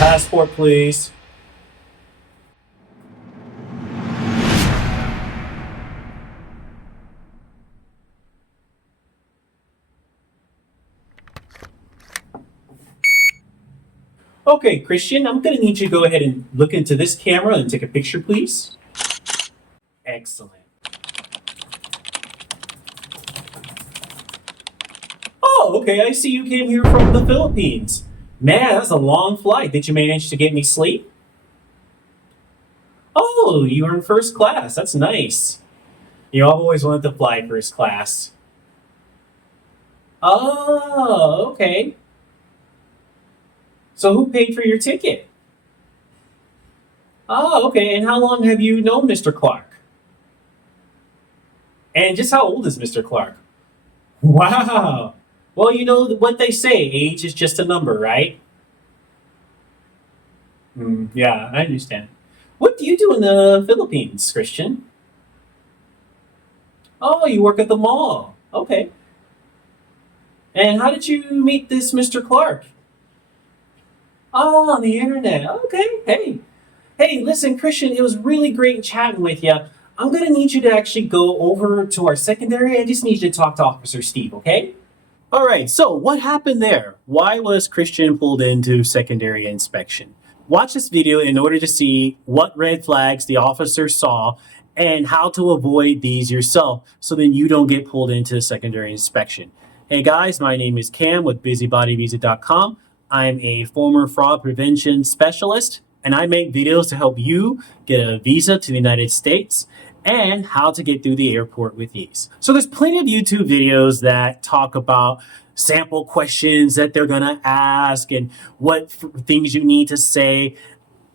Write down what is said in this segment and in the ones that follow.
Passport, please. Okay, Christian, I'm going to need you to go ahead and look into this camera and take a picture, please. Excellent. Oh, okay, I see you came here from the Philippines. Man, that's a long flight. Did you manage to get any sleep? Oh, you were in first class. That's nice. You know, I've always wanted to fly first class. Oh, okay. So who paid for your ticket? Oh, okay. And how long have you known Mr. Clark? And just how old is Mr. Clark? Wow. Well, you know what they say, age is just a number, right? Yeah, I understand. What do you do in the Philippines, Christian? Oh, you work at the mall. Okay. And how did you meet this Mr. Clark? Oh, on the internet. Okay. Hey. Hey, listen, Christian, it was really great chatting with you. I'm going to need you to actually go over to our secondary. I just need you to talk to Officer Steve, okay? All right, so what happened there? Why was Christian pulled into secondary inspection? Watch this video in order to see what red flags the officer saw and how to avoid these yourself so then you don't get pulled into secondary inspection. Hey guys, my name is Cam with BusyBodyVisa.com. I'm a former fraud prevention specialist and I make videos to help you get a visa to the United States and how to get through the airport with ease. So there's plenty of YouTube videos that talk about sample questions that they're gonna ask and what things you need to say.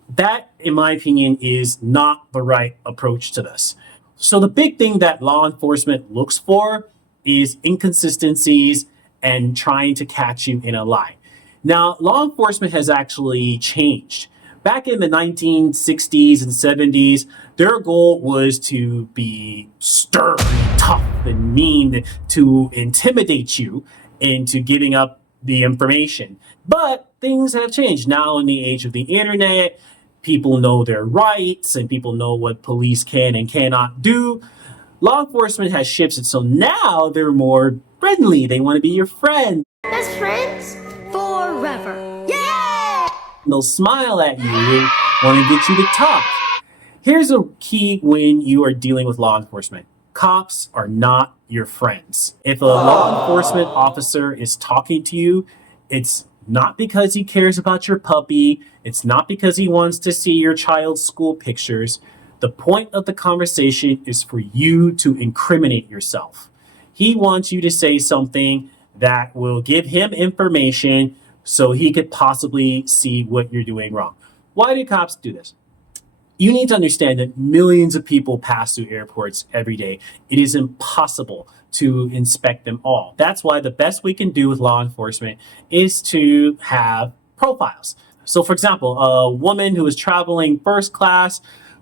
That, in my opinion, is not the right approach to this. So the big thing that law enforcement looks for is inconsistencies and trying to catch you in a lie. Now, law enforcement has actually changed. Back in the 1960s and 70s, their goal was to be stern, tough, and mean to intimidate you into giving up the information. But things have changed. Now, in the age of the internet, people know their rights and people know what police can and cannot do. Law enforcement has shifted, so now they're more friendly. They want to be your friend. Best friends forever. Yeah! They'll smile at you and want to get you to talk. Here's a key when you are dealing with law enforcement. Cops are not your friends. If a law enforcement officer is talking to you, it's not because he cares about your puppy. It's not because he wants to see your child's school pictures. The point of the conversation is for you to incriminate yourself. He wants you to say something that will give him information so he could possibly see what you're doing wrong. Why do cops do this? You need to understand that millions of people pass through airports every day. It is impossible to inspect them all. That's why the best we can do with law enforcement is to have profiles. So for example, a woman who is traveling first class,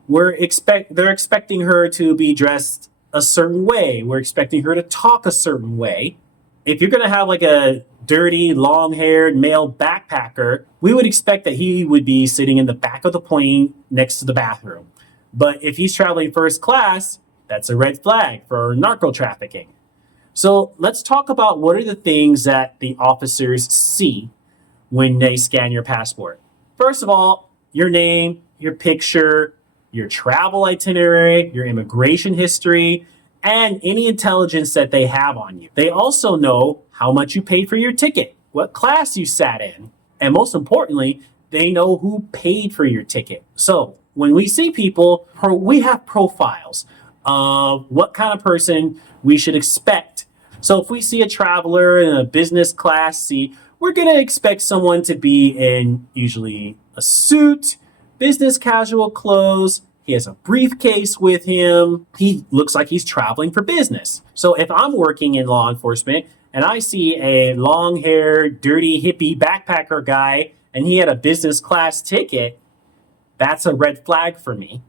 they're expecting her to be dressed a certain way. We're expecting her to talk a certain way. If you're going to have like a dirty, long-haired male backpacker, we would expect that he would be sitting in the back of the plane next to the bathroom. But if he's traveling first class, that's a red flag for narco trafficking. So let's talk about what are the things that the officers see when they scan your passport. First of all, your name, your picture, your travel itinerary, your immigration history, and any intelligence that they have on you. They also know how much you paid for your ticket, what class you sat in, and most importantly, they know who paid for your ticket. So when we see people, we have profiles of what kind of person we should expect. So if we see a traveler in a business class seat, we're gonna expect someone to be in usually a suit, business casual clothes. He has a briefcase with him. He looks like he's traveling for business. So if I'm working in law enforcement and I see a long-haired, dirty, hippie backpacker guy and he had a business class ticket, that's a red flag for me.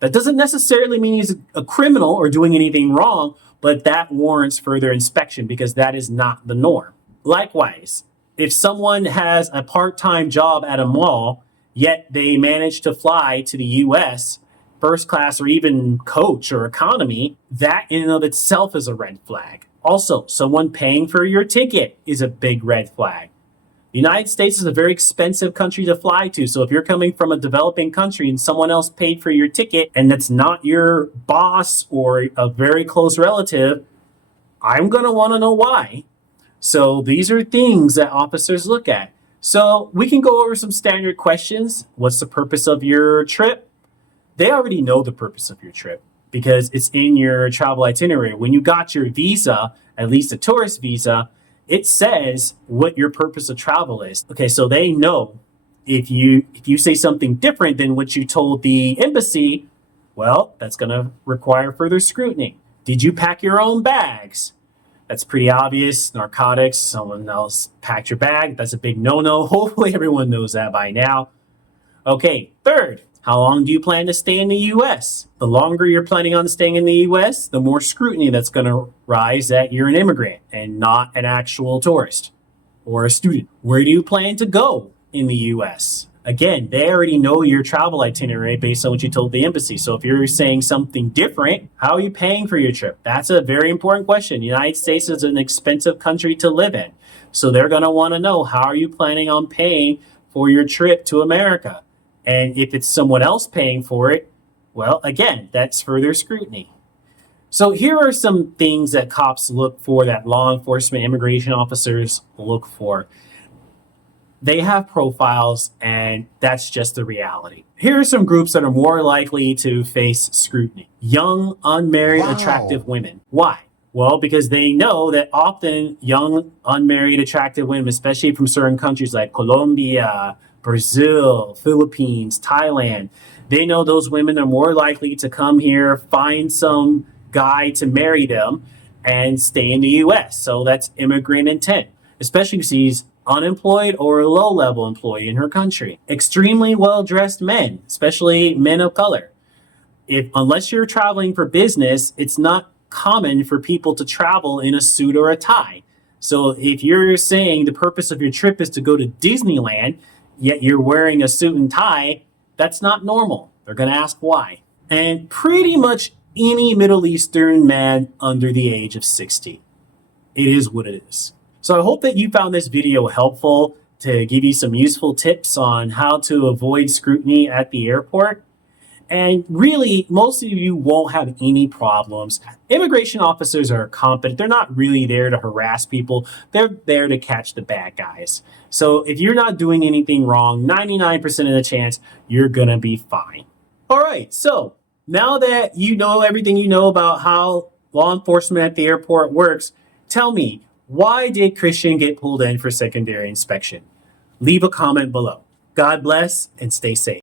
That doesn't necessarily mean he's a criminal or doing anything wrong, but that warrants further inspection because that is not the norm. Likewise, if someone has a part-time job at a mall yet they manage to fly to the US first class or even coach or economy. That in and of itself is a red flag. Also, someone paying for your ticket is a big red flag. The United States is a very expensive country to fly to. So if you're coming from a developing country and someone else paid for your ticket and that's not your boss or a very close relative, I'm going to want to know why. So these are things that officers look at. So we can go over some standard questions. What's the purpose of your trip? They already know the purpose of your trip because it's in your travel itinerary. When you got your visa, at least a tourist visa, it says what your purpose of travel is. Okay, so they know if you say something different than what you told the embassy, well, that's going to require further scrutiny. Did you pack your own bags? That's pretty obvious. Narcotics, someone else packed your bag. That's a big no-no. Hopefully everyone knows that by now. Okay, third, how long do you plan to stay in the U.S.? The longer you're planning on staying in the U.S., the more scrutiny that's going to rise that you're an immigrant and not an actual tourist or a student. Where do you plan to go in the U.S.? Again, they already know your travel itinerary based on what you told the embassy. So if you're saying something different, how are you paying for your trip? That's a very important question. The United States is an expensive country to live in. So they're going to want to know, how are you planning on paying for your trip to America? And if it's someone else paying for it, well, again, that's further scrutiny. So here are some things that cops look for, that law enforcement immigration officers look for. They have profiles, and that's just the reality. Here are some groups that are more likely to face scrutiny. Young, unmarried, attractive women. Why? Well, because they know that often young, unmarried, attractive women, especially from certain countries like Colombia, Brazil, Philippines, Thailand, they know those women are more likely to come here, find some guy to marry them, and stay in the U.S. So that's immigrant intent, especially if she's unemployed or a low-level employee in her country. Extremely well-dressed men, especially men of color. Unless you're traveling for business, it's not common for people to travel in a suit or a tie. So if you're saying the purpose of your trip is to go to Disneyland, yet you're wearing a suit and tie, that's not normal. They're going to ask why. And pretty much any Middle Eastern man under the age of 60. It is what it is. So I hope that you found this video helpful to give you some useful tips on how to avoid scrutiny at the airport. And really, most of you won't have any problems. Immigration officers are competent. They're not really there to harass people. They're there to catch the bad guys. So if you're not doing anything wrong, 99% of the chance you're going to be fine. All right, so now that you know everything you know about how law enforcement at the airport works, tell me, why did Christian get pulled in for secondary inspection? Leave a comment below. God bless and stay safe.